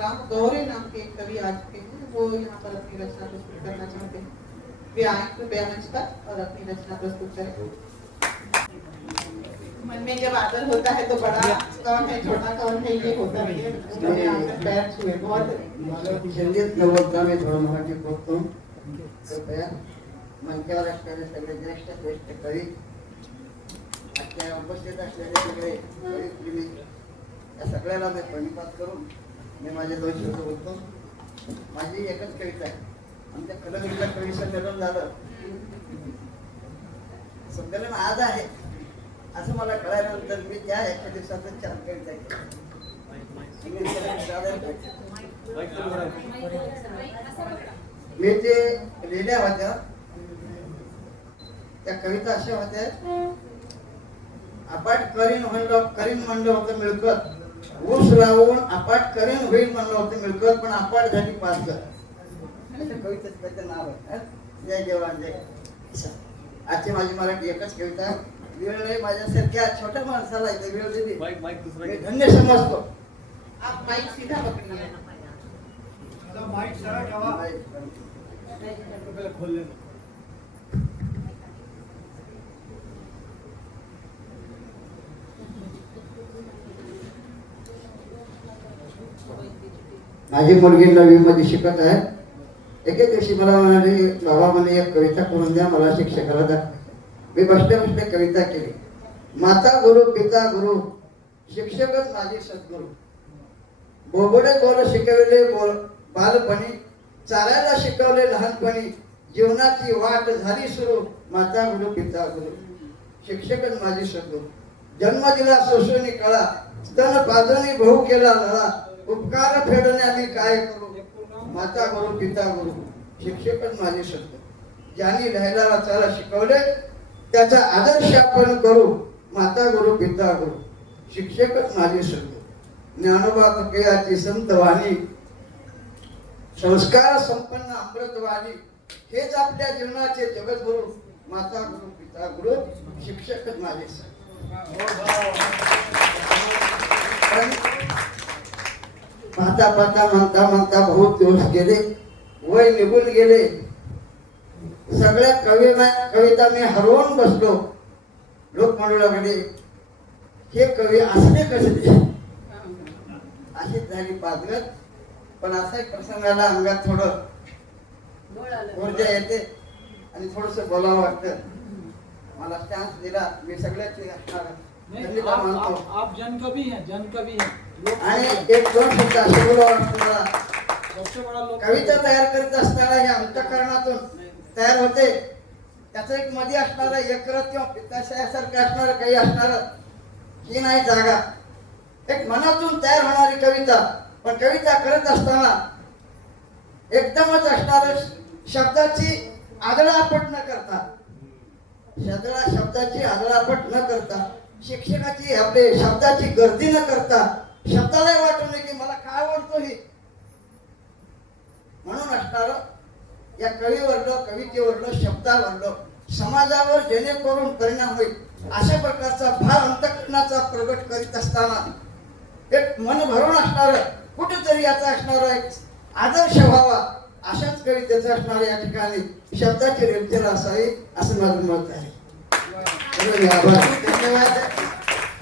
राम गौरे नाम के एक कवि आ चुके हैं, वो यहाँ पर अपनी रचना प्रस्तुत करना चाहते हैं। वे आए कृपया मंच पर और अपनी रचना प्रस्तुत करें। मन में जब आदर होता है तो बड़ा कौन है छोटा कौन है ये होता नहीं है। उन्होंने आकर पैर छुए, बहुत संगीत नवोदय में थोड़ा मराठी बोलतो कृपया मंचावर असणारे सगळे ज्येष्ठ कवी, आजच्या उपस्थित असलेले सगळे कवी प्रेमी या सगळ्याला मी प्रणिपात करून मी माझे दोन शब्द बोलतो। माझी एकच कविता आहे। आमच्या कलगीला कवी संमेलन झालं, संमेलन आज आहे असं मला कळल्यानंतर मी त्या एका दिवसातच 4 कविता मी ते लिहिल्या होत्या। त्या कविता अशा होत्या, अपाट करीन म्हणलं होतं मिळकत, ऊस लावून अपाट करीन होईल म्हणलं होतं मिळकत, पण अपाट झाली पाचकर। कवितेचं नाव आहे जय जवान जय किसान। आजची माझी मराठी एकच कविता। वेळ नाही माझ्यासारख्या छोट्या माणसाला इथे वेळ दिली मी धन्य समजतो। आप माइक सीधा पकड़िए, माइक सारा ठेवा, पहले खोल ले। माझी मुलगी 9वी मध्ये शिकत आहे। एके दिवशी मला म्हणाली, बाबा मला एक कविता करून द्या, मला शिक्षकाला दाखवा। मी बसल्या कविता केली। माता गुरु पिता गुरु शिक्षकच माझे सद्गुरु, बोबडे बोल शिकवले बालपणी, चालायला शिकवले लहानपणी, जीवनाची वाट झाली सुरू, माता गुरु पिता गुरु शिक्षकच माझे सद्गुरु। जन्म दिला सोसुनी कळा, स्तन पाजणी भाऊ केला लळा, उपकार फेडणे आम्ही काय करू, माता गुरु पिता गुरु शिक्षकच माझे सद्गुरु। ज्यांनी लिहायला वाचायला शिकवले त्याचा आदर्श आपण करू, माता गुरु पिता गुरु शिक्षकच माझे सद्गुरु। ज्ञानोबा तुकयाची संत वाणी, संस्कार संपन्न अमृतवाणी, हेच आपल्या जीवनाचे जगद्गुरु, माता गुरु पिता गुरु शिक्षकच माझे सद्गुरु। पाहता पाहता म्हणता बहुत दिवस गेले, वय निघून गेले, सगळ्या कविता मी हरवून बसलो। लोक म्हणू लागले, हे कवी असले कसे? अशीच झाली पाचगत। पण असा एक प्रसंग आला, अंगात थोडं ऊर्जा येते आणि थोडस बोलावं वाटतं। मला चान्स दिला, मी सगळ्याची धन्यवाद मानतो। आप जनकवी हैं, जनकवी हैं। आणि एक दोन शब्द असे बोलावं वाटतं मला। सबसे बड़ा लोग कविता तयार करीत असताना हे अंतःकरणातून तयार होते। त्याचं एक मध्ये असणारं यकृत किंवा पित्ताशयासारखं असणारं काही असणारं ही नाही जागा, एक मनातून तयार होणारी कविता। पण कविता करत असताना एकदमच असणारं शब्दाची आदळापट न करता, शब्दाची आदळापट न करता, शिक्षकाची आपले शब्दाची गर्दी न करता, शब्दाला वाटू नये की मला काय आवडतो हे म्हणून असणारं या कवीवरलं, कवितेवरलं, शब्दावरलं समाजावर जेणेकरून परिणाम होईल अशा प्रकारचा भाव अंतःकरणाचा प्रगट करीत असताना एक मन भरून असणारं कुठेतरी याचा असणारा एक आदर्श व्हावा अशाच कवितेचं असणाऱ्या या ठिकाणी शब्दाची रेलचेल असावी असं माझं मत आहे। धन्यवाद।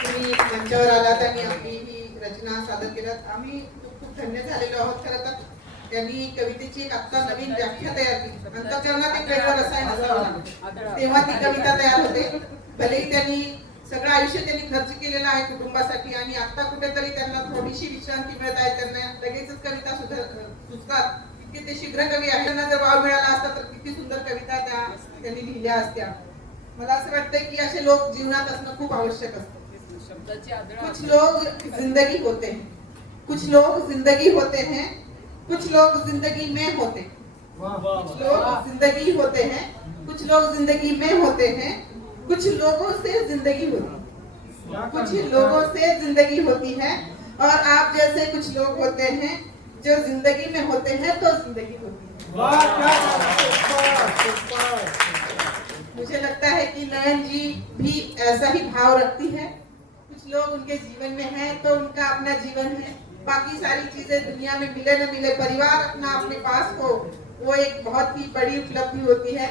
तुम्ही मंचावर आलात आणि आपली ही रचना सादर केलात, आम्ही खूप धन्य झालेलो आहोत। खरं तर त्यांनी कवितेची एक आता नवीन व्याख्या तयार केली। अंतःकरणात एक वेगळं रसायन असावं तेव्हा ती कविता तयार होते। भलेही त्यांनी सगळं आयुष्य त्यांनी खर्च केलेला आहे कुटुंबासाठी आणि आता कुठेतरी त्यांना थोडीशी विश्रांती मिळत आहे, त्यांना लगेचच कविता सुचतात, की ते शीघ्र कवी आहेत। त्यांना जर वाव मिळाला असता तर किती सुंदर कविता त्यांनी लिहिल्या असत्या। मला असं वाटतं की असे लोक जीवनात असणं खूप आवश्यक असतं। कुछ लोग जिंदगी होते हैं, कुछ लोग जिंदगी होते हैं, कुछ लोग जिंदगी में होते हैं, कुछ लोग जिंदगी होते हैं, कुछ लोग जिंदगी में होते हैं, कुछ लोगों से जिंदगी होती है, कुछ लोगों से जिंदगी होती है, और आप जैसे कुछ लोग होते हैं जो जिंदगी में होते हैं तो जिंदगी होती है। मुझे लगता है कि नयन जी भी ऐसा ही भाव रखती है। कुछ लोग उनके जीवन में हैं तो उनका अपना जीवन है, बाकी सारी चीजें दुनिया में मिले न मिले, परिवार अपना अपने पास हो, वो एक बहुत ही बड़ी उपलब्धि होती है।